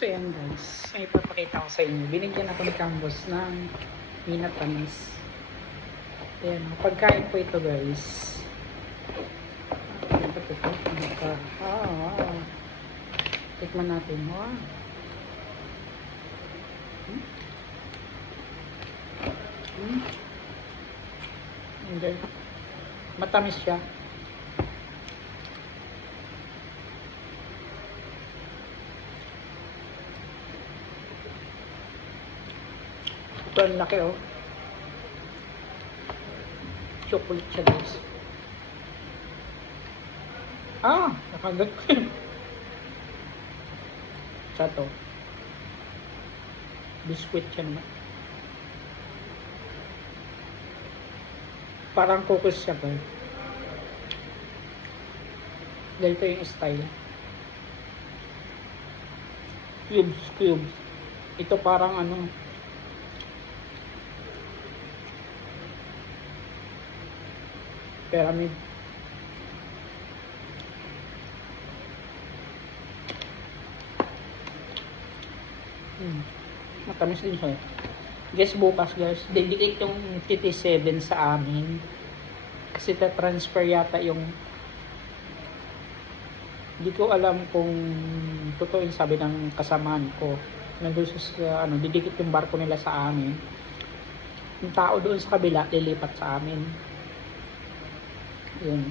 So yan guys, may papakita ko sa inyo. Binigyan ako ni Cambos ng minatamis. Ayan, pagkain po ito guys. Tikman natin. Wow. Okay. Matamis siya. Ito ang laki oh. Chocolate siya guys. Nakagat ko yun. Ito. Biscuit siya naman. Parang cookies siya ba? Ganito yung style. Cubes. Ito parang ano. Pyramid. Matamis din siya. Guys, bukas guys, dedicate yung TT7 sa amin. Kasi ta-transfer yata yung, hindi ko alam kung totoo yung sabi ng kasamaan ko. Nandun sa didikit yung barko nila sa amin. Yung tao doon sa kabila, lilipat sa amin. Yun.